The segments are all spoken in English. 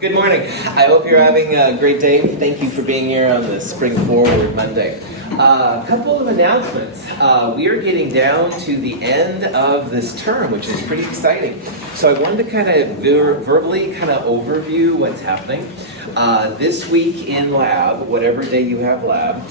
Good morning. I hope you're having a great day. Thank you for being here on the Spring Forward Monday. A couple of announcements. We are getting down to the end of this term, which is pretty exciting. So I wanted to kind of verbally kind of overview what's happening. This week in lab, whatever day you have lab,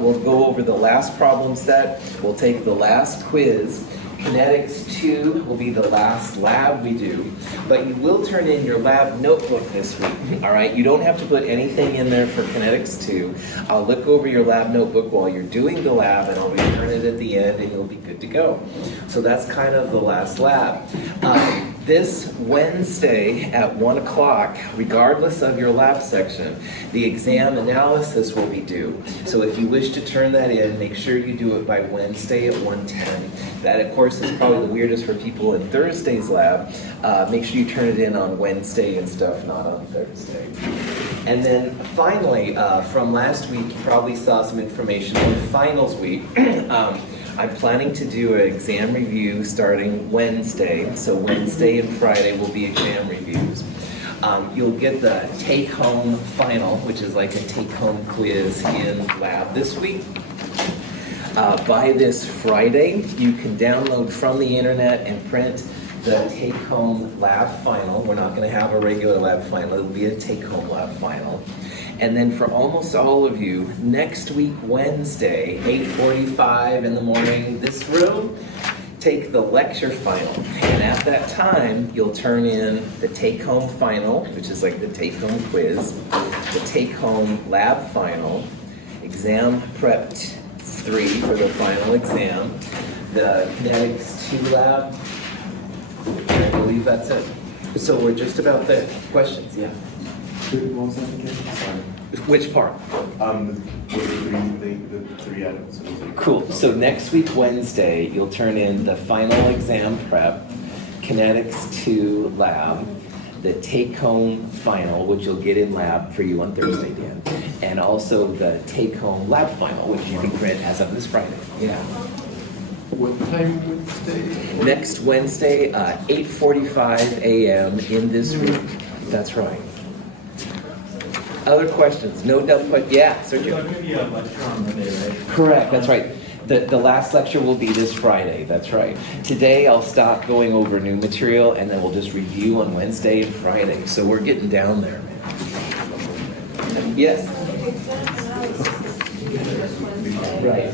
we'll go over the last problem set. We'll take the last quiz. Kinetics 2 will be the last lab we do, but you will turn in your lab notebook this week, all right? You don't have to put anything in there for Kinetics 2. I'll look over your lab notebook while you're doing the lab, and I'll return it at the end, and you'll be good to go. So that's kind of the last lab. This Wednesday at 1 o'clock, regardless of your lab section, the exam analysis will be due. So if you wish to turn that in, make sure you do it by Wednesday at 1:10. That, of course, is probably the weirdest for people in Thursday's lab. Make sure you turn it in on Wednesday and stuff, not on Thursday. And then finally, from last week, you probably saw some information on finals week. I'm planning to do an exam review starting Wednesday. So Wednesday and Friday will be exam reviews. You'll get the take-home final, which is like a take-home quiz in lab this week. By this Friday, you can download from the internet and print the take-home lab final. We're not going to have a regular lab final. It'll be a take-home lab final. And then for almost all of you, next week, Wednesday, 8:45 in the morning, this room, take the lecture final. And at that time, you'll turn in the take-home final, which is like the take-home quiz, the take-home lab final, exam prep 3 for the final exam, the Kinetics 2 lab, and I believe that's it. So we're just about there. Questions? Yeah. What was that again? Sorry. Which part? The three items. Cool. So next week, Wednesday, you'll turn in the final exam prep, Kinetics 2 lab, the take-home final, which you'll get in lab for you on Thursday, Dan, and also the take-home lab final, which you can print as of this Friday. Yeah. What time Wednesday? Next Wednesday, 8:45 a.m. in this room. That's right. Other questions? No doubt, but yeah, Sergio. There's going to be a lecture on Monday, right? Correct, that's right. The last lecture will be this Friday, that's right. Today I'll stop going over new material and then we'll just review on Wednesday and Friday. So we're getting down there, man. Yes? Right.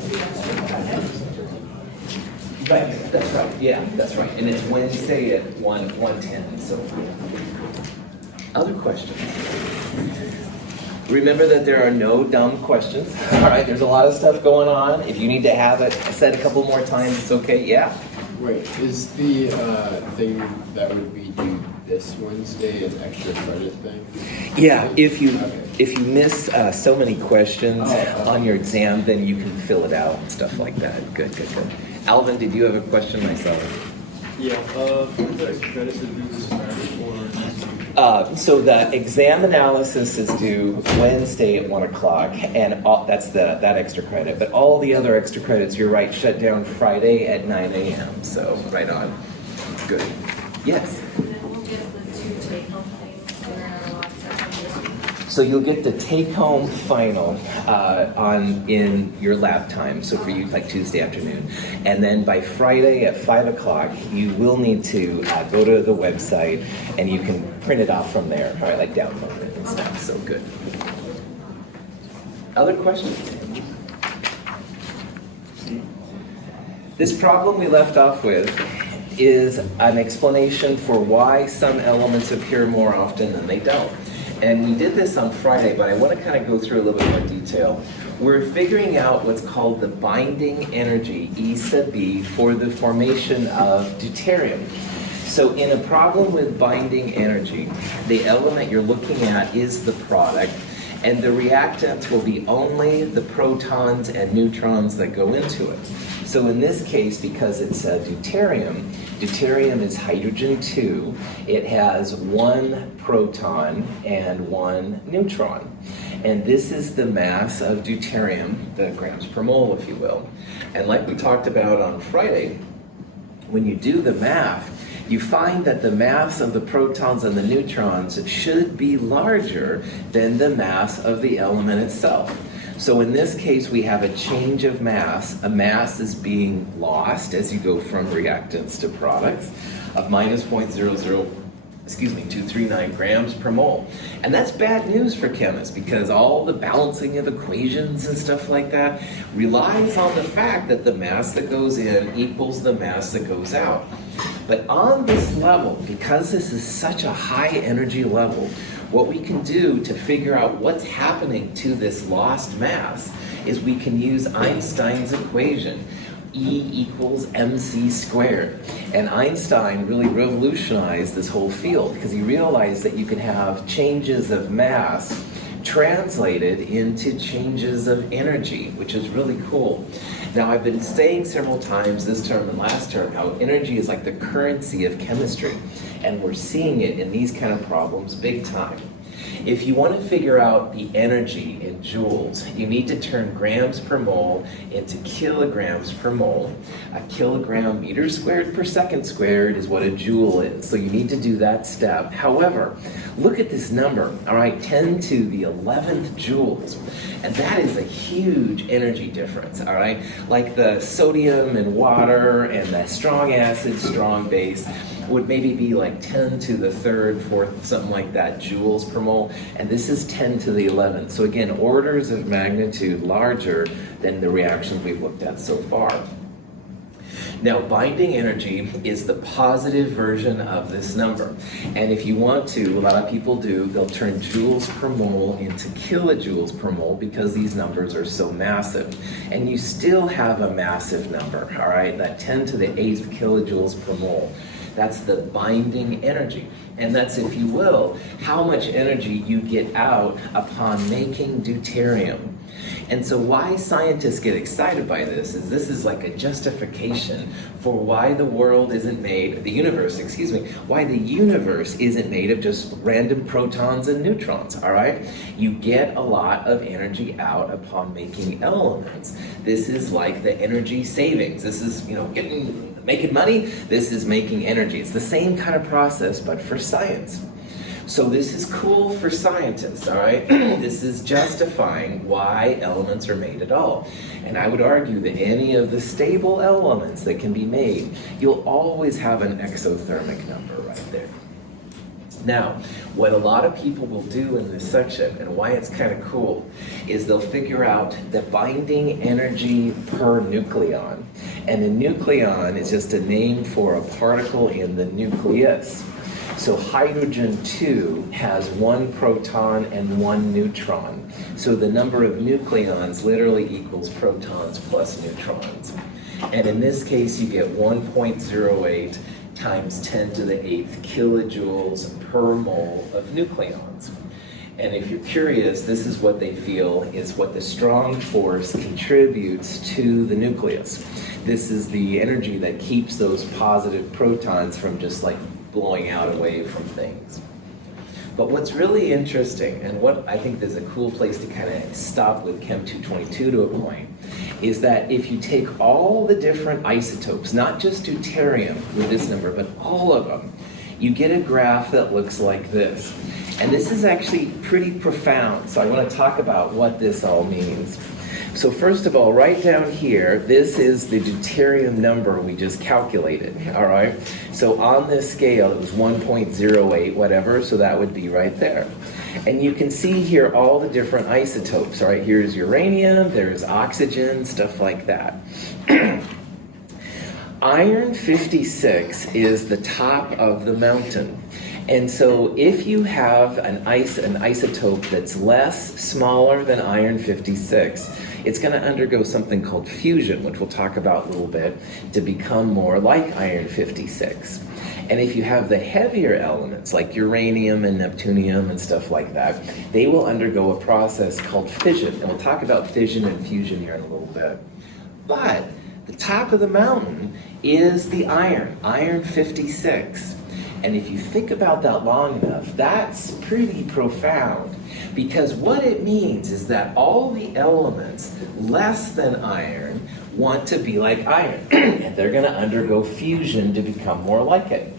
Right, that's right, yeah, that's right. And it's Wednesday at 1:10, so. Other questions? Remember that there are no dumb questions. All right, there's a lot of stuff going on. If you need to have it said a couple more times, it's okay. Yeah. Wait, is the thing that would be due this Wednesday an extra credit thing? Yeah. If you miss so many questions on your exam, then you can fill it out and stuff like that. Good. Alvin, did you have a question myself? Yeah. The extra credits are due this Friday or so the exam analysis is due Wednesday at 1 o'clock, and that's that extra credit. But all the other extra credits, you're right, shut down Friday at 9 a.m. So right on. Good. Yes? And then we'll get the 2 take-home things that are in our lab section this week. So you'll get the take-home final in your lab time, so for you like Tuesday afternoon. And then by Friday at 5 o'clock, you will need to go to the website and you can print it off from there, all right, like download it and stuff, so good. Other questions? This problem we left off with is an explanation for why some elements appear more often than they don't. And we did this on Friday, but I want to kind of go through a little bit more detail. We're figuring out what's called the binding energy, E sub B, for the formation of deuterium. So in a problem with binding energy, the element you're looking at is the product, and the reactants will be only the protons and neutrons that go into it. So in this case, because it's deuterium is hydrogen 2. It has 1 proton and 1 neutron. And this is the mass of deuterium, the grams per mole, if you will. And like we talked about on Friday, when you do the math, you find that the mass of the protons and the neutrons should be larger than the mass of the element itself. So in this case, we have a change of mass. A mass is being lost as you go from reactants to products of minus 239 grams per mole. And that's bad news for chemists because all the balancing of equations and stuff like that relies on the fact that the mass that goes in equals the mass that goes out. But on this level, because this is such a high energy level, what we can do to figure out what's happening to this lost mass is we can use Einstein's equation. E equals mc squared. And Einstein really revolutionized this whole field because he realized that you can have changes of mass translated into changes of energy, which is really cool. Now, I've been saying several times this term and last term how energy is like the currency of chemistry, and we're seeing it in these kind of problems big time. If you want to figure out the energy in joules, you need to turn grams per mole into kilograms per mole. A kilogram meters squared per second squared is what a joule is, so you need to do that step. However, look at this number, all right, 10 to the 11th joules. And that is a huge energy difference, all right? Like the sodium and water and that strong acid, strong base would maybe be like 10 to the third, fourth, something like that, joules per mole. And this is 10 to the 11th. So again, orders of magnitude larger than the reactions we've looked at so far. Now, binding energy is the positive version of this number. And if you want to, a lot of people do, they'll turn joules per mole into kilojoules per mole because these numbers are so massive. And you still have a massive number, all right? That 10 to the 8th kilojoules per mole. That's the binding energy. And that's, if you will, how much energy you get out upon making deuterium. And so why scientists get excited by this is like a justification for why the world isn't made, the universe, why the universe isn't made of just random protons and neutrons, all right? You get a lot of energy out upon making elements. This is like the energy savings. This is, making money, this is making energy. It's the same kind of process, but for science. So this is cool for scientists, all right? This is justifying why elements are made at all. And I would argue that any of the stable elements that can be made, you'll always have an exothermic number right there. Now, what a lot of people will do in this section, and why it's kind of cool, is they'll figure out the binding energy per nucleon. And a nucleon is just a name for a particle in the nucleus. So hydrogen 2 has 1 proton and 1 neutron. So the number of nucleons literally equals protons plus neutrons. And in this case, you get 1.08 times 10 to the 8th kilojoules per mole of nucleons. And if you're curious, this is what they feel is what the strong force contributes to the nucleus. This is the energy that keeps those positive protons from just like blowing out away from things. But what's really interesting, and what I think is a cool place to kind of stop with Chem 222 to a point, is that if you take all the different isotopes, not just deuterium with this number, but all of them, you get a graph that looks like this. And this is actually pretty profound, so I want to talk about what this all means. So first of all, right down here, this is the deuterium number we just calculated, all right? So on this scale, it was 1.08, whatever, so that would be right there. And you can see here all the different isotopes, all right? Here's uranium, there's oxygen, stuff like that. Iron 56 is the top of the mountain. And so if you have an isotope that's smaller than iron 56, it's going to undergo something called fusion, which we'll talk about a little bit, to become more like iron 56. And if you have the heavier elements, like uranium and neptunium and stuff like that, they will undergo a process called fission. And we'll talk about fission and fusion here in a little bit. But the top of the mountain is the iron 56. And if you think about that long enough, that's pretty profound. Because what it means is that all the elements less than iron want to be like iron. And they're going to undergo fusion to become more like it.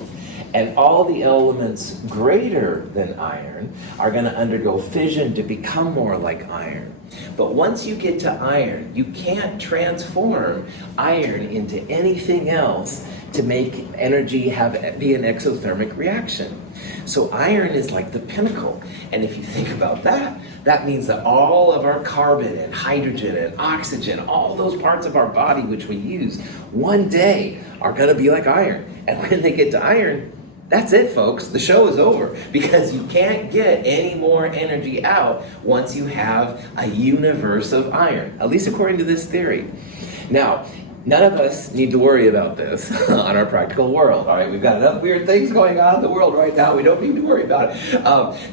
And all the elements greater than iron are going to undergo fission to become more like iron. But once you get to iron, you can't transform iron into anything else to make energy be an exothermic reaction. So iron is like the pinnacle. And if you think about that, that means that all of our carbon and hydrogen and oxygen, all those parts of our body which we use, one day are going to be like iron. And when they get to iron, that's it, folks. The show is over, because you can't get any more energy out once you have a universe of iron, at least according to this theory. Now, none of us need to worry about this on our practical world. All right, we've got enough weird things going on in the world right now. We don't need to worry about it.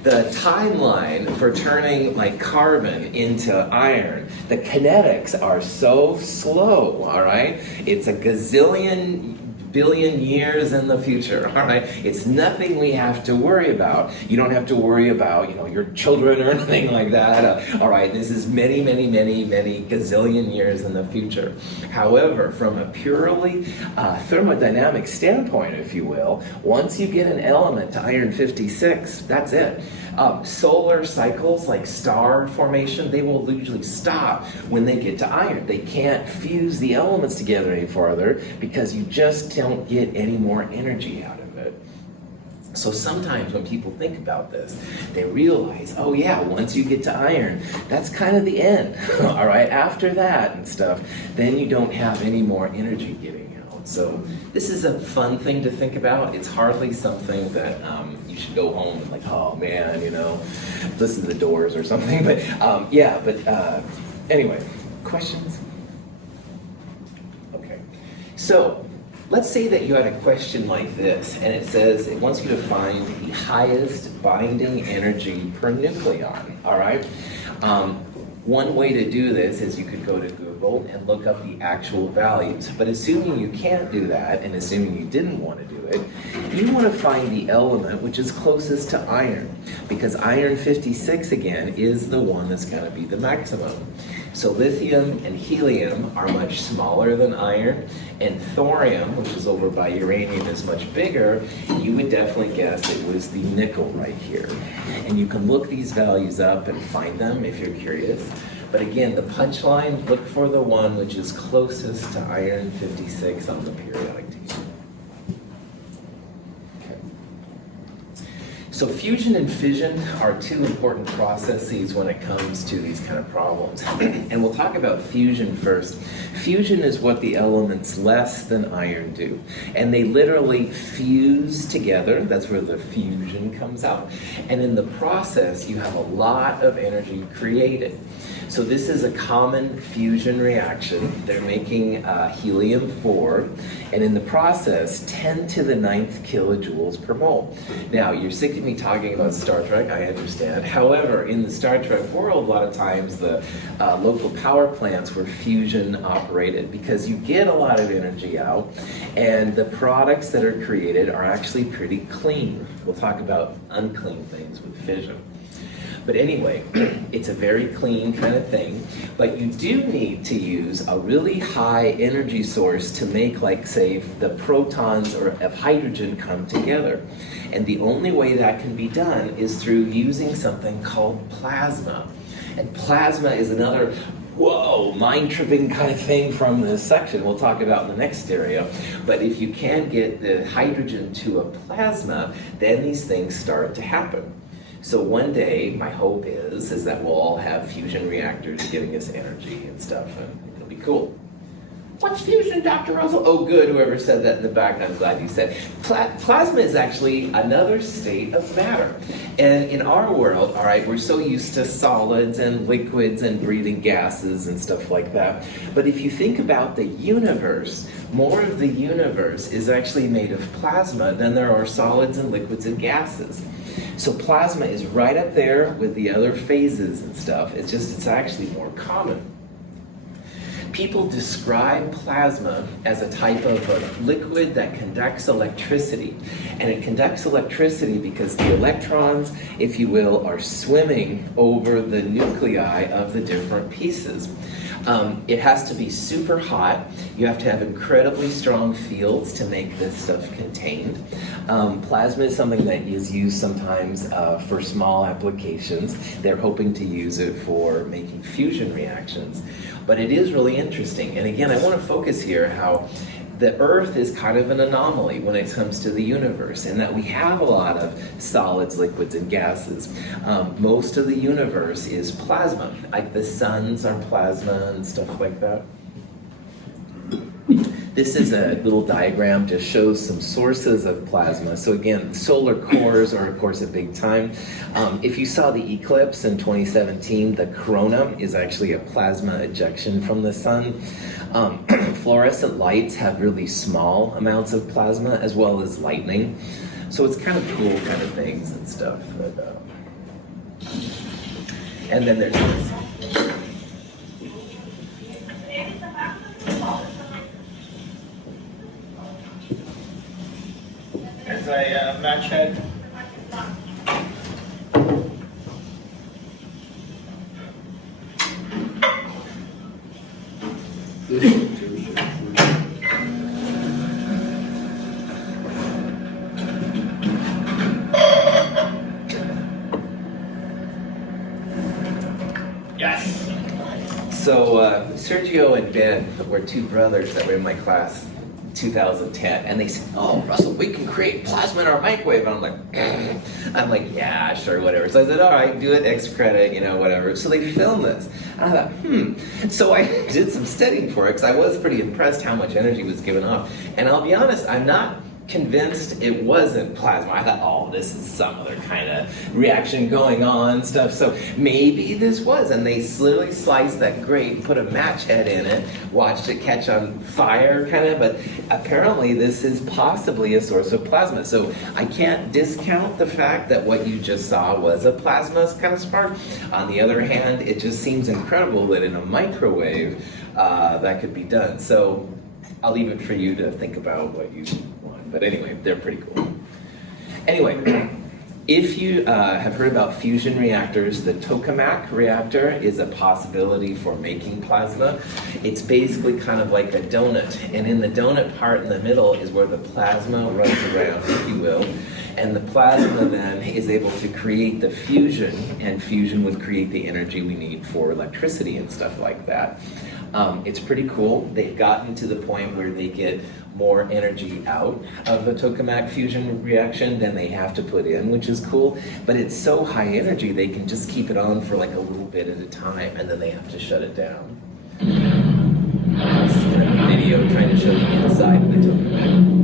The timeline for turning like carbon into iron, the kinetics are so slow. All right, it's a gazillion billion years in the future, all right? It's nothing we have to worry about. You don't have to worry about, your children or anything like that. All right, this is many, many, many, many gazillion years in the future. However, from a purely thermodynamic standpoint, if you will, once you get an element to iron 56, that's it. Solar cycles like star formation, they will usually stop when they get to iron. They can't fuse the elements together any farther because you just don't get any more energy out of it. So sometimes when people think about this, they realize, oh yeah, once you get to iron, that's kind of the end. All right, after that and stuff, then you don't have any more energy getting out. So this is a fun thing to think about. It's hardly something that you should go home and like, oh man, listen to the Doors or something. But anyway, questions? Okay, so let's say that you had a question like this, and it says it wants you to find the highest binding energy per nucleon, all right? One way to do this is you could go to Google and look up the actual values. But assuming you can't do that, and assuming you didn't want to do it, you want to find the element which is closest to iron, because iron 56, again, is the one that's going to be the maximum. So lithium and helium are much smaller than iron, and thorium, which is over by uranium, is much bigger. You would definitely guess it was the nickel right here. And you can look these values up and find them if you're curious. But again, the punchline, look for the one which is closest to iron 56 on the periodic table. So fusion and fission are two important processes when it comes to these kind of problems. And we'll talk about fusion first. Fusion is what the elements less than iron do. And they literally fuse together. That's where the fusion comes out. And in the process, you have a lot of energy created. So this is a common fusion reaction. They're making helium-4, and in the process, 10 to the 9th kilojoules per mole. Now, you're sick of me talking about Star Trek, I understand. However, in the Star Trek world, a lot of times the local power plants were fusion operated because you get a lot of energy out, and the products that are created are actually pretty clean. We'll talk about unclean things with fission. But anyway, it's a very clean kind of thing, but you do need to use a really high energy source to make, like, say, the protons of hydrogen come together. And the only way that can be done is through using something called plasma. And plasma is another, mind-tripping kind of thing from this section we'll talk about in the next area. But if you can get the hydrogen to a plasma, then these things start to happen. So one day, my hope is that we'll all have fusion reactors giving us energy and stuff, and it'll be cool. What's fusion, Dr. Russell? Oh, good, whoever said that in the back, I'm glad you said. Plasma is actually another state of matter. And in our world, all right, we're so used to solids and liquids and breathing gases and stuff like that. But if you think about the universe, more of the universe is actually made of plasma than there are solids and liquids and gases. So plasma is right up there with the other phases and stuff. It's actually more common. People describe plasma as a type of a liquid that conducts electricity. And it conducts electricity because the electrons, if you will, are swimming over the nuclei of the different pieces. It has to be super hot. You have to have incredibly strong fields to make this stuff contained. Plasma is something that is used sometimes for small applications. They're hoping to use it for making fusion reactions. But it is really interesting. And again, I want to focus here how the Earth is kind of an anomaly when it comes to the universe, in that we have a lot of solids, liquids, and gases. Most of the universe is plasma, like the suns are plasma and stuff like that. This is a little diagram to show some sources of plasma. So again, solar cores are of course a big time. If you saw the eclipse in 2017, the corona is actually a plasma ejection from the sun. Fluorescent lights have really small amounts of plasma as well as lightning. So it's kind of cool kind of things and stuff. But, and then there's this. As a match head. Yes. So Sergio and Ben were two brothers that were in my class 2010, and they said, "Oh, Russell, we can create plasma in our microwave." And I'm like, "Yeah, sure, whatever." So I said, "All right, do it, extra credit, whatever." So they filmed this, and I thought, So I did some studying for it because I was pretty impressed how much energy was given off. And I'll be honest, I'm not convinced it wasn't plasma. I thought, oh, this is some other kind of reaction going on, stuff. So maybe this was, and they literally sliced that grate and put a match head in it, watched it catch on fire, kind of. But apparently, this is possibly a source of plasma. So I can't discount the fact that what you just saw was a plasma kind of spark. On the other hand, it just seems incredible that in a microwave that could be done. So I'll leave it for you to think about what you want. But anyway, they're pretty cool. Anyway, if you have heard about fusion reactors, the tokamak reactor is a possibility for making plasma. It's basically kind of like a donut. And in the donut part in the middle is where the plasma runs around, if you will. And the plasma then is able to create the fusion, and fusion would create the energy we need for electricity and stuff like that. It's pretty cool. They've gotten to the point where they get more energy out of the tokamak fusion reaction than they have to put in, which is cool. But it's so high energy, they can just keep it on for like a little bit at a time, and then they have to shut it down. This is kind of a video trying to show the inside of the tokamak.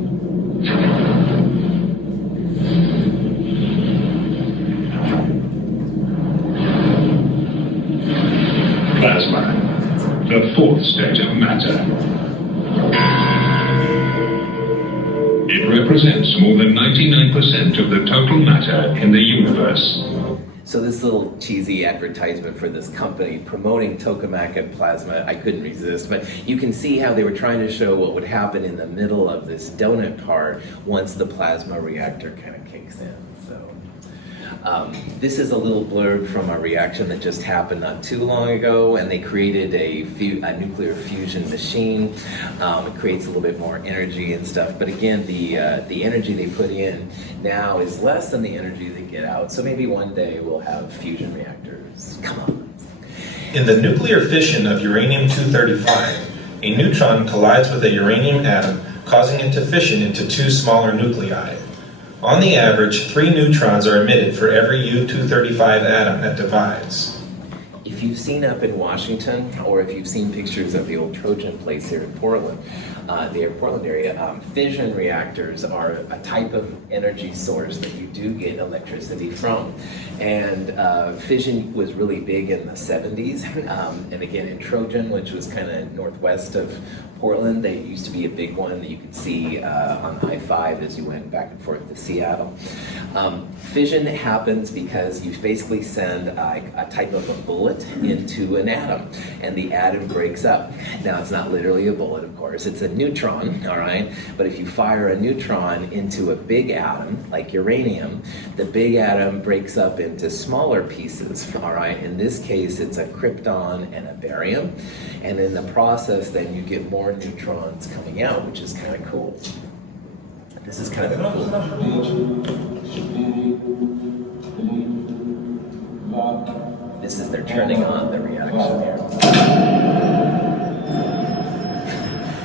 Plasma, the fourth state of matter. It represents more than 99% of the total matter in the universe. So this little cheesy advertisement for this company promoting tokamak and plasma, I couldn't resist, but you can see how they were trying to show what would happen in the middle of this donut part once the plasma reactor kind of kicks in. So this is a little blurb from a reaction that just happened not too long ago, and they created a nuclear fusion machine. It creates a little bit more energy and stuff, but again, the energy they put in now is less than the energy they get out, so maybe one day we'll have fusion reactors. Come on. In the nuclear fission of uranium-235, a neutron collides with a uranium atom, causing it to fission into two smaller nuclei. On the average, 3 neutrons are emitted for every U-235 atom that divides. If you've seen up in Washington, or if you've seen pictures of the old Trojan place here in Portland, the Portland area, fission reactors are a type of energy source that you do get electricity from. And fission was really big in the 70s. And again, in Trojan, which was kind of northwest of Portland, they used to be a big one that you could see on I-5 as you went back and forth to Seattle. Fission happens because you basically send a type of a bullet bullet into an atom, and the atom breaks up. Now, it's not literally a bullet, of course. It's a neutron, all right? But if you fire a neutron into a big atom, like uranium, the big atom breaks up into smaller pieces, all right? In this case, it's a krypton and a barium. And in the process, then you get more neutrons coming out, which is kind of cool. This is kind of cool. This is, they're turning on the reaction here.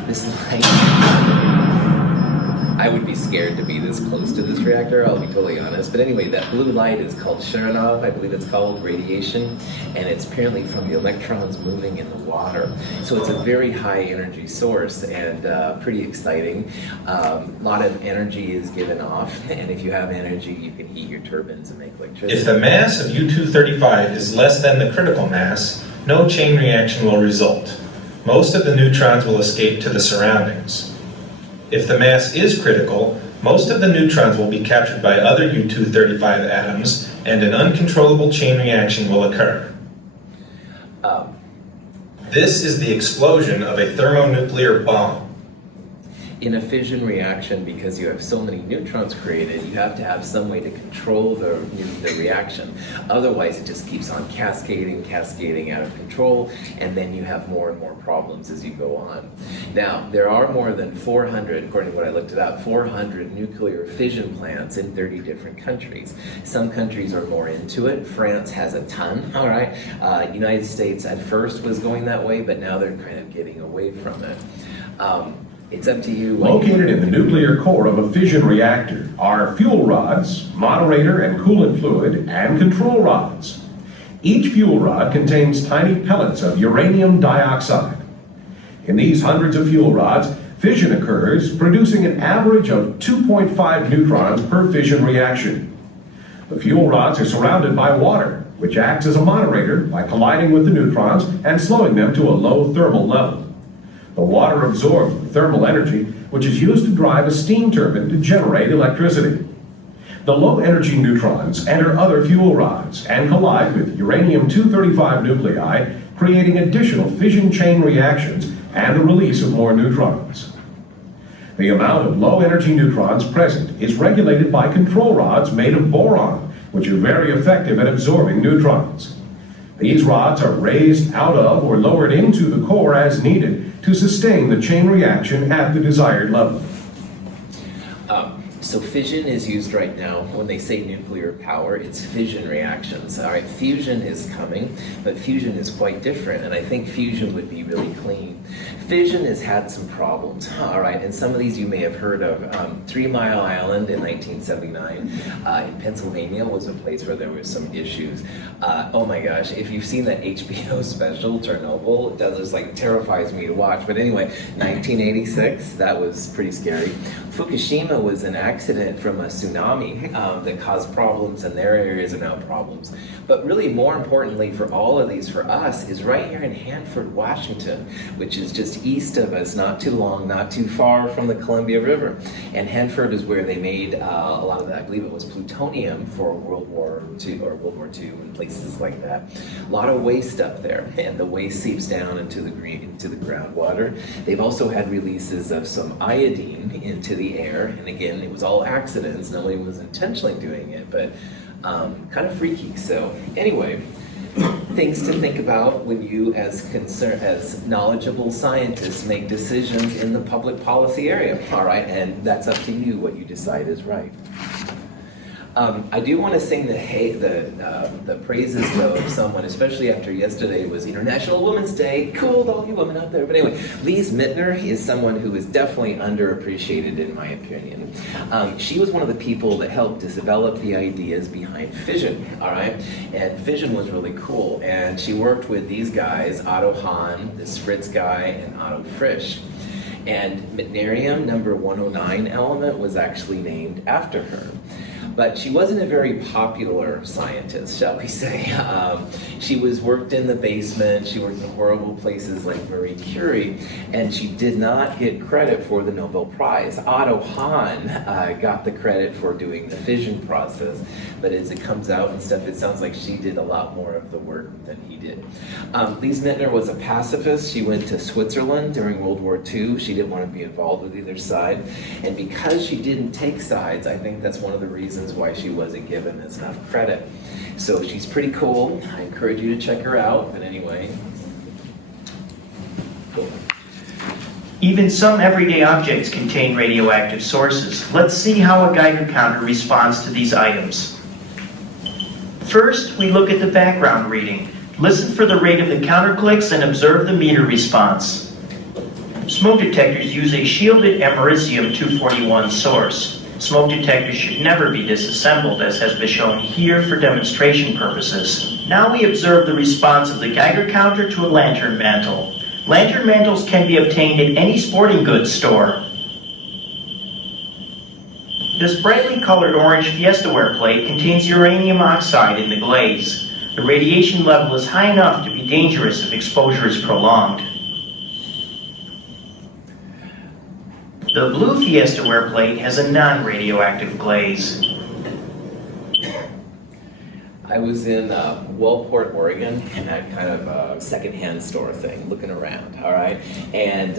This light, I would be scared to be this close to this reactor, I'll be totally honest. But anyway, that blue light is called Cherenkov, I believe it's called, radiation, and it's apparently from the electrons moving in the water. So it's a very high energy source and pretty exciting. A lot of energy is given off, and if you have energy, you can heat your turbines and make electricity. If the mass of U-235 is less than the critical mass, no chain reaction will result. Most of the neutrons will escape to the surroundings. If the mass is critical, most of the neutrons will be captured by other U-235 atoms, and an uncontrollable chain reaction will occur. This is the explosion of a thermonuclear bomb. In a fission reaction, because you have so many neutrons created, you have to have some way to control the reaction. Otherwise, it just keeps on cascading out of control, and then you have more and more problems as you go on. Now, there are more than 400, according to what I looked it up, 400 nuclear fission plants in 30 different countries. Some countries are more into it. France has a ton, all right? United States at first was going that way, but now they're kind of getting away from it. It's up to you. Located in the nuclear core of a fission reactor are fuel rods, moderator and coolant fluid, and control rods. Each fuel rod contains tiny pellets of uranium dioxide. In these hundreds of fuel rods, fission occurs, producing an average of 2.5 neutrons per fission reaction. The fuel rods are surrounded by water, which acts as a moderator by colliding with the neutrons and slowing them to a low thermal level. The water absorbs the thermal energy, which is used to drive a steam turbine to generate electricity. The low-energy neutrons enter other fuel rods and collide with uranium-235 nuclei, creating additional fission chain reactions and the release of more neutrons. The amount of low-energy neutrons present is regulated by control rods made of boron, which are very effective at absorbing neutrons. These rods are raised out of or lowered into the core as needed to sustain the chain reaction at the desired level. So fission is used right now. When they say nuclear power, it's fission reactions. All right, fusion is coming, but fusion is quite different, and I think fusion would be really clean. Fission has had some problems, all right, and some of these you may have heard of. 3 Mile Island in 1979 in Pennsylvania was a place where there was some issues. Oh my gosh, if you've seen that HBO special, Chernobyl, that just like terrifies me to watch. But anyway, 1986, that was pretty scary. Fukushima was an accident from a tsunami that caused problems, and their areas are now problems. But really more importantly for all of these, for us, is right here in Hanford, Washington, which is just east of us, not too long, not too far from the Columbia River. And Hanford is where they made a lot of that, I believe it was plutonium for World War II and places like that. A lot of waste up there, and the waste seeps down into the groundwater. They've also had releases of some iodine into the air, and again, it was all accidents. Nobody was intentionally doing it, but kind of freaky. So anyway, things to think about when you, as knowledgeable scientists, make decisions in the public policy area. All right, and that's up to you what you decide is right. I do want to sing the praises though of someone, especially after yesterday was International Women's Day. Cool, all you women out there. But anyway, Liisa Midler is someone who is definitely underappreciated in my opinion. She was one of the people that helped develop the ideas behind fission, all right? And fission was really cool. And she worked with these guys, Otto Hahn, this Fritz guy, and Otto Frisch. And Meitnerium number 109 element was actually named after her. But she wasn't a very popular scientist, shall we say. She worked in the basement, she worked in horrible places like Marie Curie, and she did not get credit for the Nobel Prize. Otto Hahn got the credit for doing the fission process, but as it comes out and stuff, it sounds like she did a lot more of the work than he did. Liisa Midler was a pacifist. She went to Switzerland during World War II. She didn't want to be involved with either side, and because she didn't take sides, I think that's one of the reasons why she wasn't given enough credit. So she's pretty cool. I encourage you to check her out, but anyway. Cool. Even some everyday objects contain radioactive sources. Let's see how a Geiger counter responds to these items. First, we look at the background reading. Listen for the rate of the counter clicks and observe the meter response. Smoke detectors use a shielded americium-241 source. Smoke detectors should never be disassembled, as has been shown here for demonstration purposes. Now we observe the response of the Geiger counter to a lantern mantle. Lantern mantles can be obtained at any sporting goods store. This brightly colored orange Fiestaware plate contains uranium oxide in the glaze. The radiation level is high enough to be dangerous if exposure is prolonged. The blue Fiestaware plate has a non-radioactive glaze. I was in Wellport, Oregon, in that kind of secondhand store thing, looking around, all right? And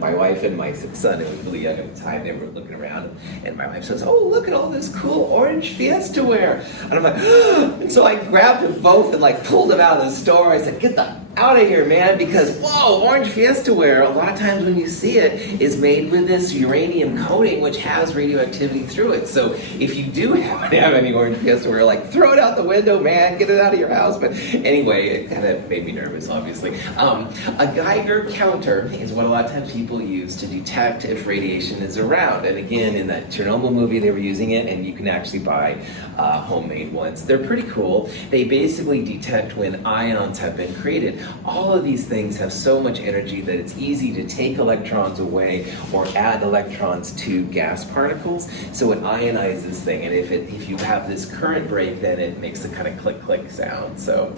my wife and my son, who was really young at the time, they were looking around, and my wife says, "Oh, look at all this cool orange Fiestaware." And I'm like, and so I grabbed them both and like pulled them out of the store. I said, "Get the out of here, man," because whoa, orange Fiestaware, a lot of times when you see it, is made with this uranium coating which has radioactivity through it. So if you do happen to have any orange Fiestaware, like throw it out the window, man, get it out of your house. But anyway, it kind of made me nervous, obviously. A Geiger counter is what a lot of times people use to detect if radiation is around. And again, in that Chernobyl movie, they were using it, and you can actually buy homemade ones. They're pretty cool. They basically detect when ions have been created. All of these things have so much energy that it's easy to take electrons away or add electrons to gas particles. So it ionizes this thing, and if you have this current break, then it makes a kind of click-click sound. So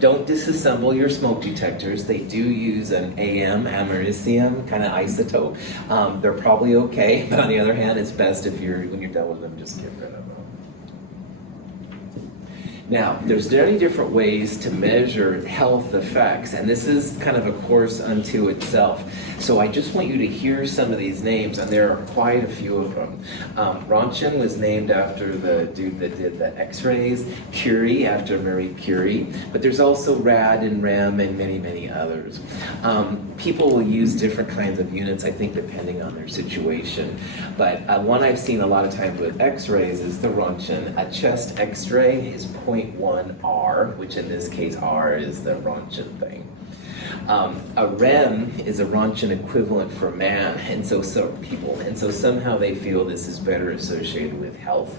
don't disassemble your smoke detectors. They do use an americium kind of isotope. They're probably okay, but on the other hand, it's best if when you're done with them, just get rid of them. Now, there's many different ways to measure health effects, and this is kind of a course unto itself. So I just want you to hear some of these names, and there are quite a few of them. Rontgen was named after the dude that did the X-rays, Curie after Marie Curie, but there's also rad and rem and many, many others. People will use different kinds of units, I think, depending on their situation. But one I've seen a lot of times with X-rays is the Rontgen. A chest X-ray is 0.1 R, which in this case R is the Rontgen thing. A REM is a Rontgen equivalent for man, and so somehow they feel this is better associated with health.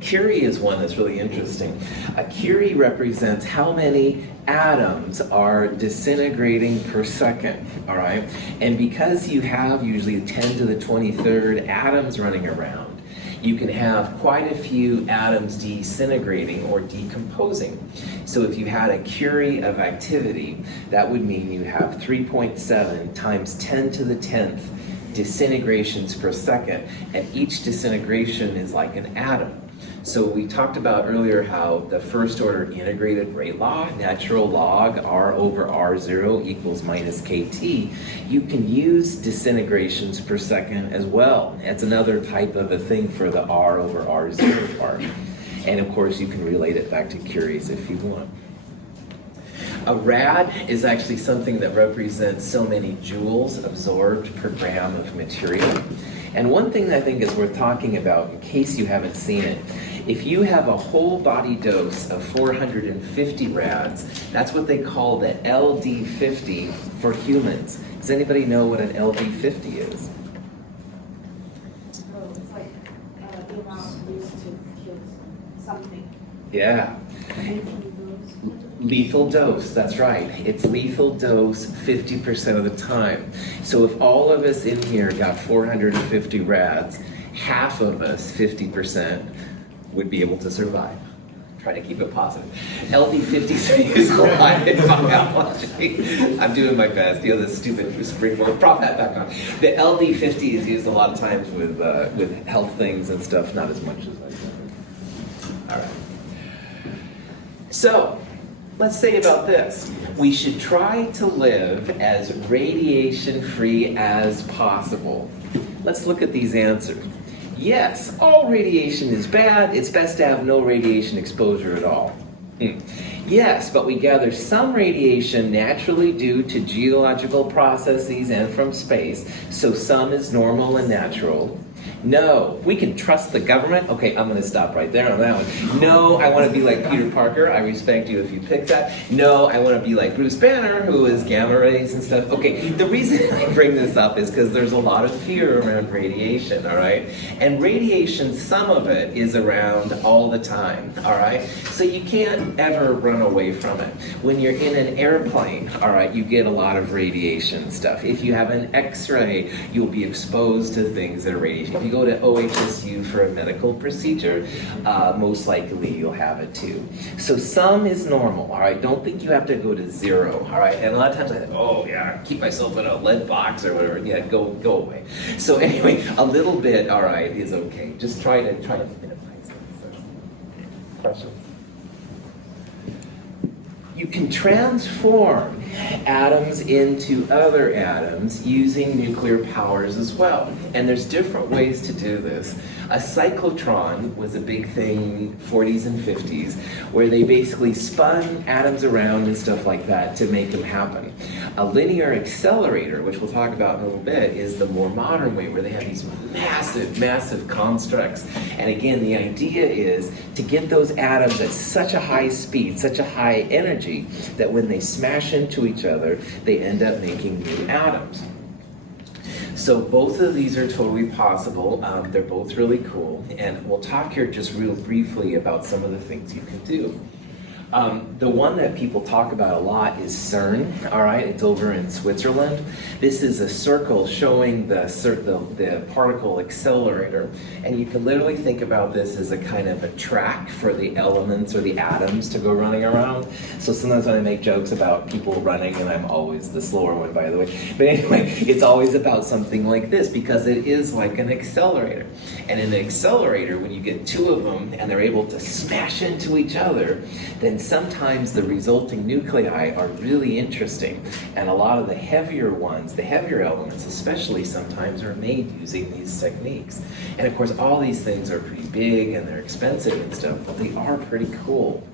Curie is one that's really interesting. A Curie represents how many atoms are disintegrating per second, all right? And because you have usually 10 to the 23rd atoms running around, you can have quite a few atoms disintegrating or decomposing. So if you had a Curie of activity, that would mean you have 3.7 times 10 to the 10th disintegrations per second, and each disintegration is like an atom. So we talked about earlier how the first order integrated rate law, natural log R over R0 equals minus KT, you can use disintegrations per second as well. That's another type of a thing for the R over R0 part. And of course you can relate it back to Curie's if you want. A rad is actually something that represents so many joules absorbed per gram of material. And one thing that I think is worth talking about, in case you haven't seen it, if you have a whole body dose of 450 rads, that's what they call the LD50 for humans. Does anybody know what an LD50 is? Oh, it's like the amount used to kill something. Yeah. Lethal dose, that's right. It's lethal dose 50% of the time. So if all of us in here got 450 rads, half of us, 50%, would be able to survive. Try to keep it positive. LD50s are used a lot in biology. I'm doing my best. You know, this stupid springboard. Prop that back on. The LD50 is used a lot of times with health things and stuff, not as much as I said. All right. So, let's say about this. We should try to live as radiation-free as possible. Let's look at these answers. Yes, all radiation is bad. It's best to have no radiation exposure at all. Yes, but we gather some radiation naturally due to geological processes and from space, so some is normal and natural. No, we can trust the government. Okay, I'm going to stop right there on that one. No, I want to be like Peter Parker. I respect you if you pick that. No, I want to be like Bruce Banner, who is gamma rays and stuff. Okay, the reason I bring this up is because there's a lot of fear around radiation, all right? And radiation, some of it is around all the time, all right? So you can't ever run away from it. When you're in an airplane, all right, you get a lot of radiation stuff. If you have an X-ray, you'll be exposed to things that are radiation. If you go to OHSU for a medical procedure, most likely you'll have it too. So some is normal, all right? Don't think you have to go to zero, all right? And a lot of times I think, oh yeah, keep myself in a lead box or whatever. Yeah, go away. So anyway, a little bit, all right, is okay. Just try to minimize it. Question? You can transform atoms into other atoms using nuclear powers as well. And there's different ways to do this. A cyclotron was a big thing 40s and 50s, where they basically spun atoms around and stuff like that to make them happen. A linear accelerator, which we'll talk about in a little bit, is the more modern way where they have these massive constructs. And again, the idea is to get those atoms at such a high speed, such a high energy, that when they smash into each other, they end up making new atoms. So both of these are totally possible. They're both really cool. And we'll talk here just real briefly about some of the things you can do. The one that people talk about a lot is CERN, all right? It's over in Switzerland. This is a circle showing the particle accelerator. And you can literally think about this as a kind of a track for the elements or the atoms to go running around. So sometimes when I make jokes about people running, and I'm always the slower one, by the way. But anyway, it's always about something like this because it is like an accelerator. And in an accelerator, when you get two of them and they're able to smash into each other, then sometimes the resulting nuclei are really interesting. And a lot of the heavier ones, the heavier elements especially, sometimes are made using these techniques. And of course, all these things are pretty big and they're expensive and stuff, but they are pretty cool.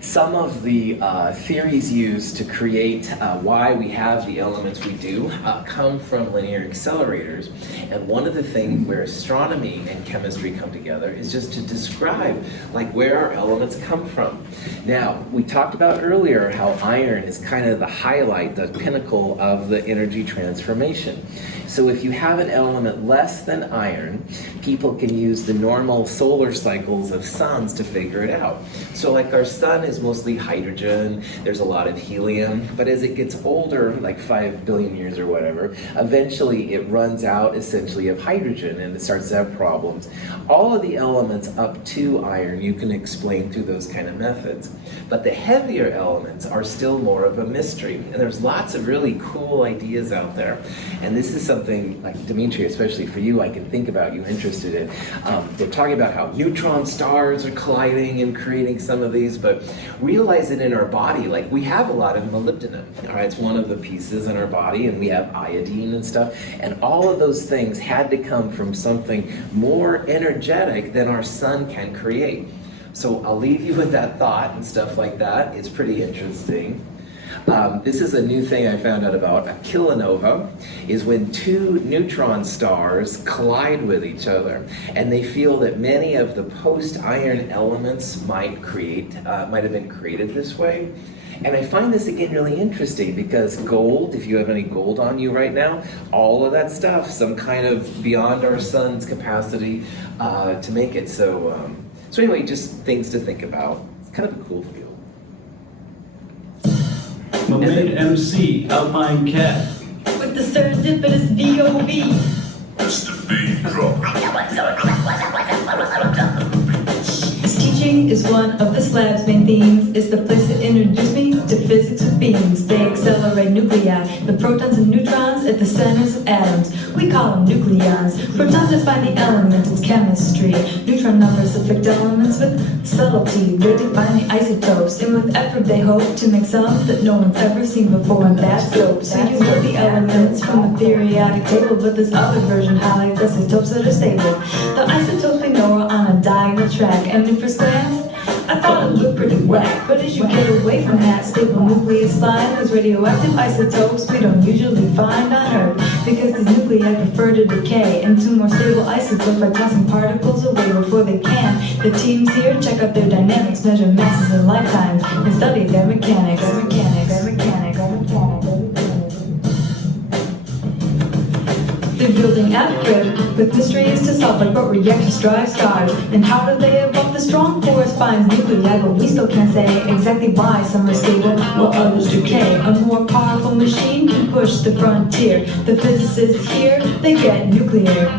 Some of the theories used to create why we have the elements we do come from linear accelerators. And one of the things where astronomy and chemistry come together is just to describe like where our elements come from. Now, we talked about earlier how iron is kind of the highlight, the pinnacle of the energy transformation. So if you have an element less than iron, people can use the normal solar cycles of suns to figure it out. So like our sun is mostly hydrogen, there's a lot of helium, but as it gets older, like 5 billion years or whatever, eventually it runs out essentially of hydrogen and it starts to have problems. All of the elements up to iron you can explain through those kind of methods. But the heavier elements are still more of a mystery. And there's lots of really cool ideas out there. And this is something, like Dimitri, especially for you, I can think about you interested in. They're talking about how neutron stars are colliding and creating some of these, but realize that in our body, like we have a lot of molybdenum. All right, it's one of the pieces in our body, and we have iodine and stuff. And all of those things had to come from something more energetic than our sun can create. So I'll leave you with that thought and stuff like that. It's pretty interesting. This is a new thing I found out about. A kilonova is when two neutron stars collide with each other, and they feel that many of the post-iron elements might have been created this way. And I find this again really interesting because gold, if you have any gold on you right now, all of that stuff, some kind of beyond our sun's capacity to make it. So anyway, just things to think about. It's kind of a cool field. My main MC, Alpine Cat. With the serendipitous DOV. Mr. Beat drop. Teaching is one of this lab's main themes. It's the place that introduced me to physics with beams. They accelerate nuclei, the protons and neutrons at the centers of atoms. We call them nucleons. Protons define the element, it's chemistry. Neutron numbers affect elements with subtlety. They define the isotopes, and with effort they hope to make some that no one's ever seen before in that scope. So you know the elements from the periodic table, but this other version highlights isotopes that are stable. The isotopes we know are on a diagonal track, and at first glance, I thought it looked pretty whack. But as you get away from that stable nucleus line, there's radioactive isotopes we don't usually find on Earth, because these nuclei prefer to decay into more stable isotopes by tossing particles away before they can. The teams here check out their dynamics, measure masses and lifetimes, and study their mechanics. They're building out grid with mysteries to solve, like what reactions drive stars, and how do they evolve the strong force finds nuclei, but we still can't say exactly why some are stable while others decay. A more powerful machine can push the frontier. The physicists here, they get nuclear.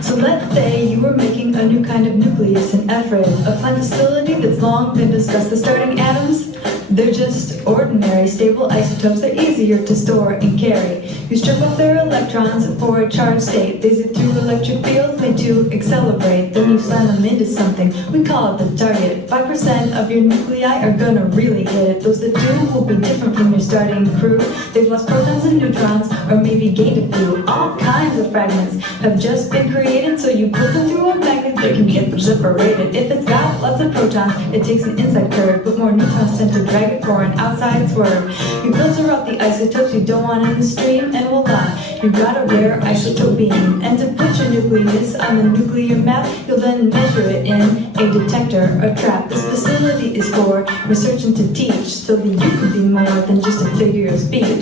So let's say you were making a new kind of nucleus in effort, a planned facility that's long been discussed. The starting atoms, they're just ordinary stable isotopes. They're easier to store and carry. You strip off their electrons for a charged state. They zip through electric fields made to accelerate. Then you slam them into something. We call it the target. 5% of your nuclei are gonna really hit it. Those that do will be different from your starting crew. They've lost protons and neutrons, or maybe gained a few. All kinds of fragments have just been created, so you put them through a magnet, they can get separated. If it's got lots of protons, it takes an inside curve, but more neutrons tend to drag it for an outside swerve. You filter out the isotopes you don't want in the stream, and voila, you've got a rare isotope beam. And to put your nucleus on the nuclear map, you'll then measure it in a detector or trap. This facility is for research and to teach, so that you could be more than just a figure of speech.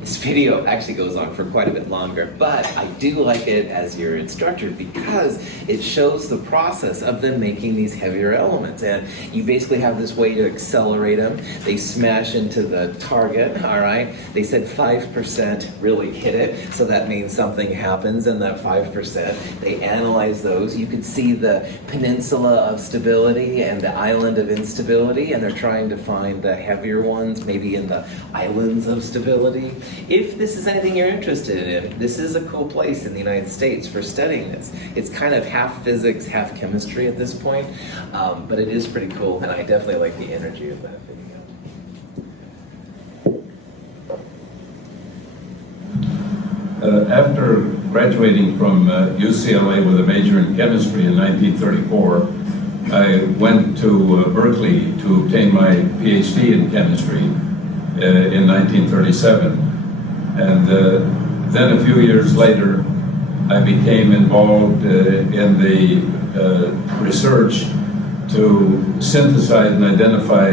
This video actually goes on for quite a bit longer, but I do like it as your instructor because it shows the process of them making these heavier elements. And you basically have this way to accelerate them. They smash into the target, all right? They said 5% really hit it, so that means something happens in that 5%. They analyze those. You can see the peninsula of stability and the island of instability, and they're trying to find the heavier ones, maybe in the islands of stability. If this is anything you're interested in, this is a cool place in the United States for studying this. It's kind of half physics, half chemistry at this point, but it is pretty cool, and I definitely like the energy of that video. After graduating from UCLA with a major in chemistry in 1934, I went to Berkeley to obtain my PhD in chemistry in 1937. And then a few years later, I became involved in the research to synthesize and identify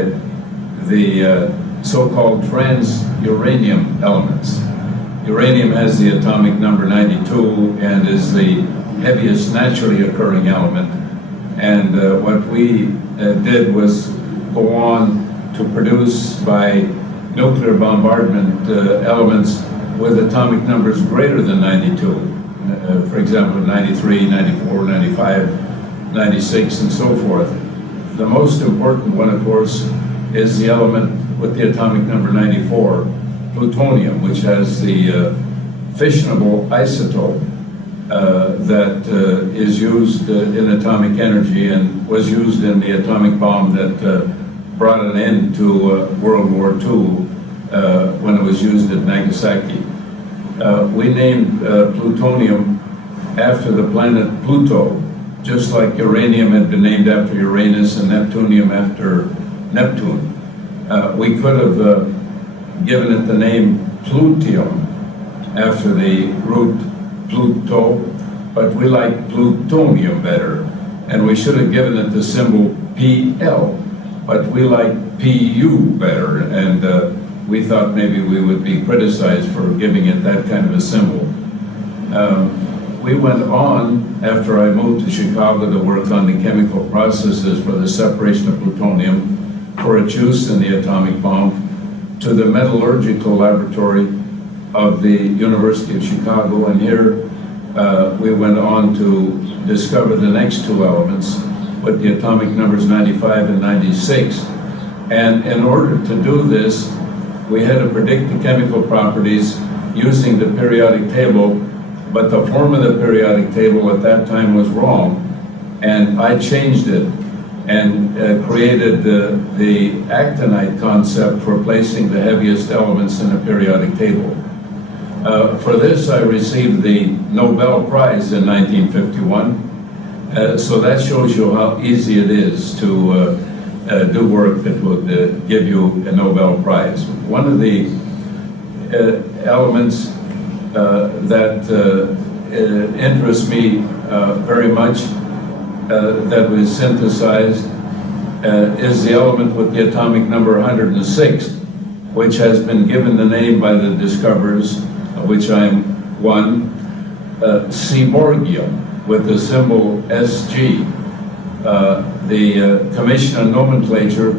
the so-called trans-uranium elements. Uranium has the atomic number 92 and is the heaviest naturally occurring element. And what we did was go on to produce by nuclear bombardment elements with atomic numbers greater than 92. For example, 93, 94, 95, 96, and so forth. The most important one, of course, is the element with the atomic number 94, plutonium, which has the fissionable isotope that is used in atomic energy and was used in the atomic bomb that brought an end to World War II when it was used at Nagasaki. We named plutonium after the planet Pluto, just like uranium had been named after Uranus and Neptunium after Neptune. We could have given it the name Plutium after the root Pluto, but we like plutonium better, and we should have given it the symbol PL, but we like PU better, and we thought maybe we would be criticized for giving it that kind of a symbol. We went on, after I moved to Chicago, to work on the chemical processes for the separation of plutonium. for its use in the atomic bomb to the metallurgical laboratory of the University of Chicago, and here we went on to discover the next two elements with the atomic numbers 95 and 96. And in order to do this, we had to predict the chemical properties using the periodic table, but the form of the periodic table at that time was wrong, and I changed it and created the actinide concept for placing the heaviest elements in the periodic table. For this, I received the Nobel Prize in 1951, so that shows you how easy it is to do work that would give you a Nobel Prize. One of the elements that interests me very much that was synthesized is the element with the atomic number 106, which has been given the name by the discoverers, of which I'm one, seaborgium, with the symbol SG. The Commission on Nomenclature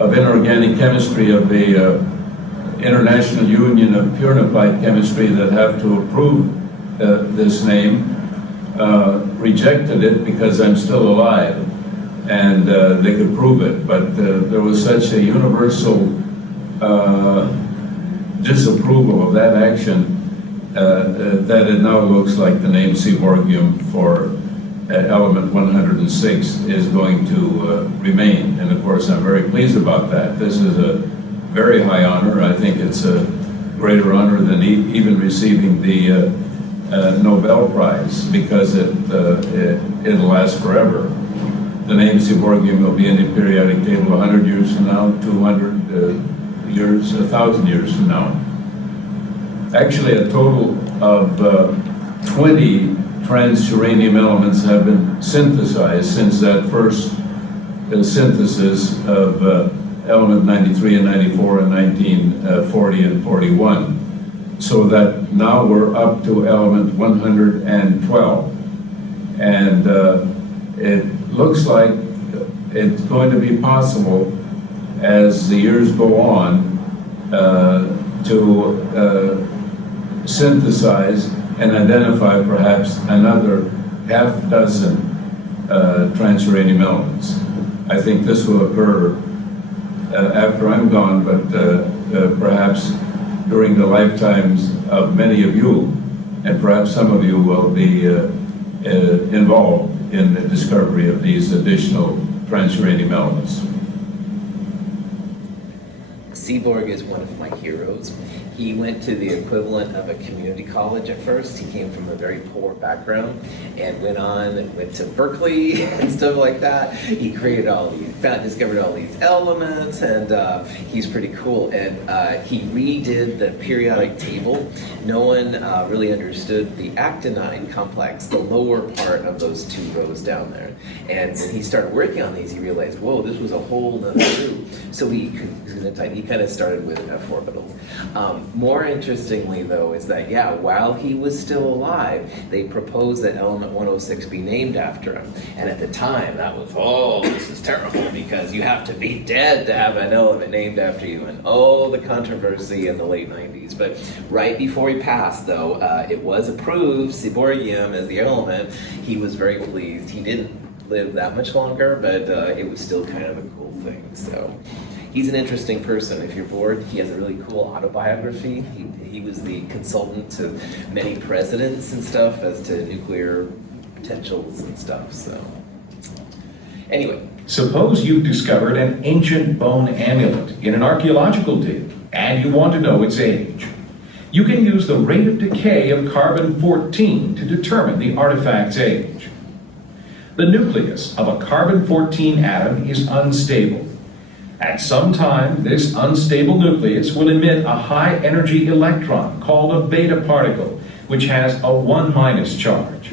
of Inorganic Chemistry of the International Union of Purified Chemistry that have to approve this name rejected it because I'm still alive and they could prove it, but there was such a universal disapproval of that action that it now looks like the name seaborgium for element 106 is going to remain, and of course I'm very pleased about that. This is a very high honor. I think it's a greater honor than even receiving the Nobel Prize, because it'll last forever. The name seaborgium will be in the periodic table 100 years from now, 200 years, 1,000 years from now. Actually, a total of 20 trans-uranium elements have been synthesized since that first synthesis of element 93 and 94 in 1940 and 41. So that now we're up to element 112. And it looks like it's going to be possible as the years go on to synthesize and identify perhaps another half dozen transuranium elements. I think this will occur after I'm gone, but perhaps during the lifetimes of many of you, and perhaps some of you will be involved in the discovery of these additional transuranium elements. Seaborg is one of my heroes. He went to the equivalent of a community college at first. He came from a very poor background and went to Berkeley and stuff like that. He created discovered all these elements, and he's pretty cool. And he redid the periodic table. No one really understood the actinide complex, the lower part of those two rows down there. And when he started working on these, he realized, whoa, this was a whole other group. So he kind of started with an F orbital. More interestingly, though, is that, while he was still alive, they proposed that element 106 be named after him. And at the time, that was, this is terrible, because you have to be dead to have an element named after you. And the controversy in the late 90s. But right before he passed, though, it was approved, seaborgium, as the element. He was very pleased. He didn't live that much longer, but it was still kind of a cool thing. So he's an interesting person. If you're bored, he has a really cool autobiography. He was the consultant to many presidents and stuff as to nuclear potentials and stuff. So anyway. Suppose you've discovered an ancient bone amulet in an archaeological dig, and you want to know its age. You can use the rate of decay of carbon-14 to determine the artifact's age. The nucleus of a carbon-14 atom is unstable. At some time, this unstable nucleus will emit a high-energy electron called a beta particle, which has a 1- charge.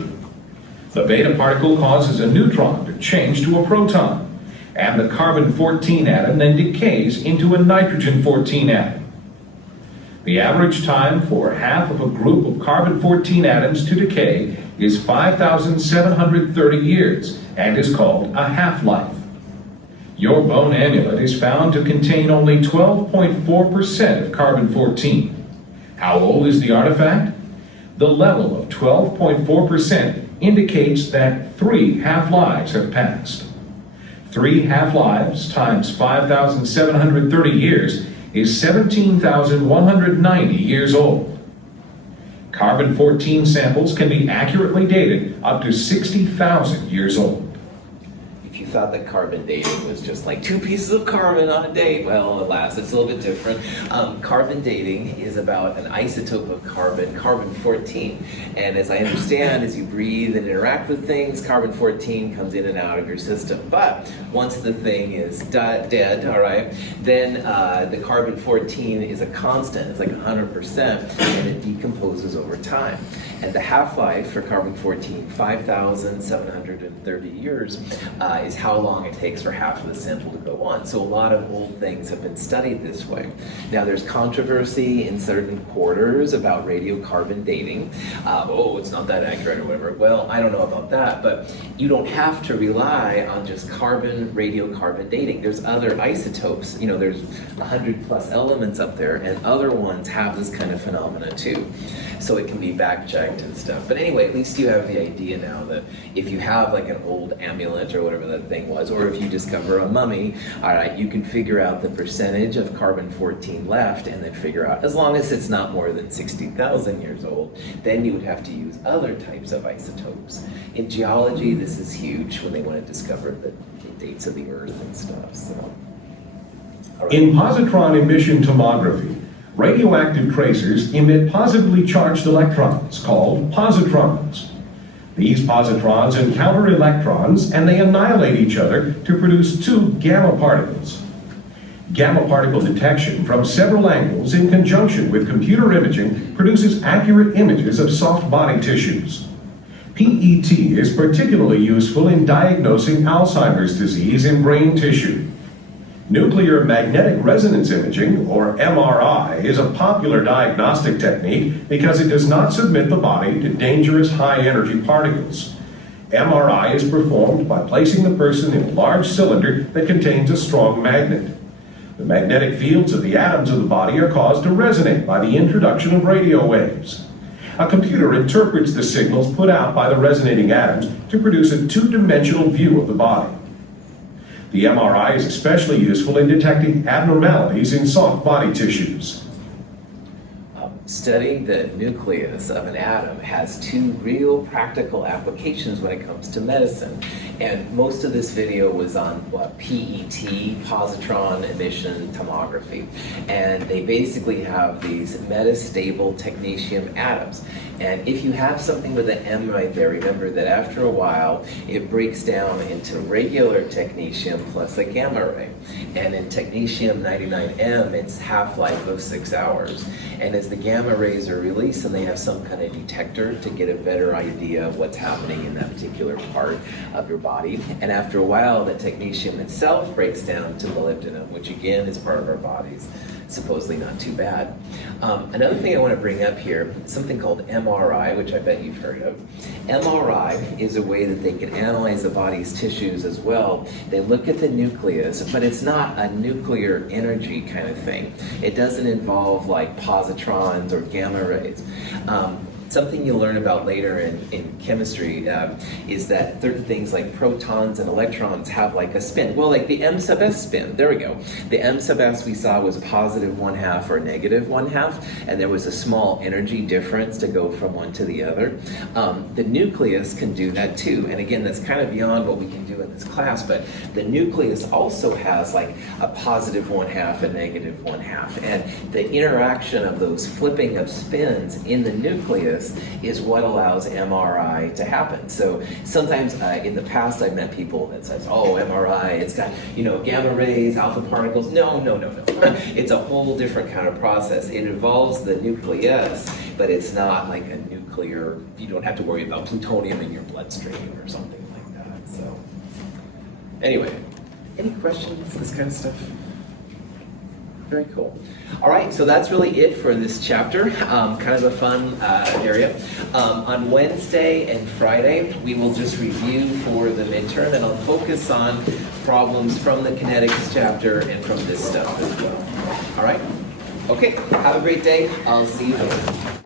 The beta particle causes a neutron to change to a proton, and the carbon-14 atom then decays into a nitrogen-14 atom. The average time for half of a group of carbon-14 atoms to decay is 5,730 years and is called a half-life. Your bone amulet is found to contain only 12.4% of carbon-14. How old is the artifact? The level of 12.4% indicates that 3 half-lives have passed. 3 half-lives times 5,730 years is 17,190 years old. Carbon-14 samples can be accurately dated up to 60,000 years old. If you thought that carbon dating was just like 2 pieces of carbon on a date, well, alas, it's a little bit different. Carbon dating is about an isotope of carbon, carbon-14. And as I understand, as you breathe and interact with things, carbon-14 comes in and out of your system. But once the thing is dead, all right, then the carbon-14 is a constant. It's like 100%, and it decomposes over time. And the half-life for carbon-14, 5,730 years, is how long it takes for half of the sample to go on. So a lot of old things have been studied this way. Now there's controversy in certain quarters about radiocarbon dating. It's not that accurate or whatever. Well, I don't know about that, but you don't have to rely on just carbon radiocarbon dating. There's other isotopes. You know, there's 100 plus elements up there, and other ones have this kind of phenomena too. So it can be back-checked and stuff. But anyway, at least you have the idea now that if you have like an old amulet or whatever that thing was, or if you discover a mummy, all right, you can figure out the percentage of carbon-14 left and then figure out, as long as it's not more than 60,000 years old, then you would have to use other types of isotopes. In geology, this is huge when they want to discover the dates of the Earth and stuff. So, all right. In positron emission tomography, radioactive tracers emit positively charged electrons called positrons. These positrons encounter electrons and they annihilate each other to produce 2 gamma particles. Gamma particle detection from several angles in conjunction with computer imaging produces accurate images of soft body tissues. PET is particularly useful in diagnosing Alzheimer's disease in brain tissue. Nuclear magnetic resonance imaging, or MRI, is a popular diagnostic technique because it does not submit the body to dangerous high-energy particles. MRI is performed by placing the person in a large cylinder that contains a strong magnet. The magnetic fields of the atoms of the body are caused to resonate by the introduction of radio waves. A computer interprets the signals put out by the resonating atoms to produce a 2-dimensional view of the body. The MRI is especially useful in detecting abnormalities in soft body tissues. Studying the nucleus of an atom has 2 real practical applications when it comes to medicine. And most of this video was on PET, positron emission tomography. And they basically have these metastable technetium atoms. And if you have something with an M right there, remember that after a while, it breaks down into regular technetium plus a gamma ray. And in technetium 99M, it's half-life of 6 hours. And as the gamma rays are released, and they have some kind of detector to get a better idea of what's happening in that particular part of your body. And after a while, the technetium itself breaks down to molybdenum, which again is part of our bodies. Supposedly not too bad. Another thing I want to bring up here is something called MRI, which I bet you've heard of. MRI is a way that they can analyze the body's tissues as well. They look at the nucleus, but it's not a nuclear energy kind of thing. It doesn't involve like positrons or gamma rays. Something you'll learn about later in chemistry is that certain things like protons and electrons have like a spin. Well, like the M sub s spin, there we go. The M sub s we saw was positive 1/2 or negative 1/2, and there was a small energy difference to go from one to the other. The nucleus can do that too, and again, that's kind of beyond what we can do in this class, but the nucleus also has like a positive 1/2 and negative 1/2, and the interaction of those flipping of spins in the nucleus is what allows MRI to happen. So sometimes in the past I've met people that says, oh, MRI, it's got, gamma rays, alpha particles. No. It's a whole different kind of process. It involves the nucleus, but it's not like a nuclear, you don't have to worry about plutonium in your bloodstream or something like that. So anyway, any questions, this kind of stuff? Very cool. All right, so that's really it for this chapter. Kind of a fun area. On Wednesday and Friday, we will just review for the midterm, and I'll focus on problems from the kinetics chapter and from this stuff as well. All right? Okay, have a great day. I'll see you later.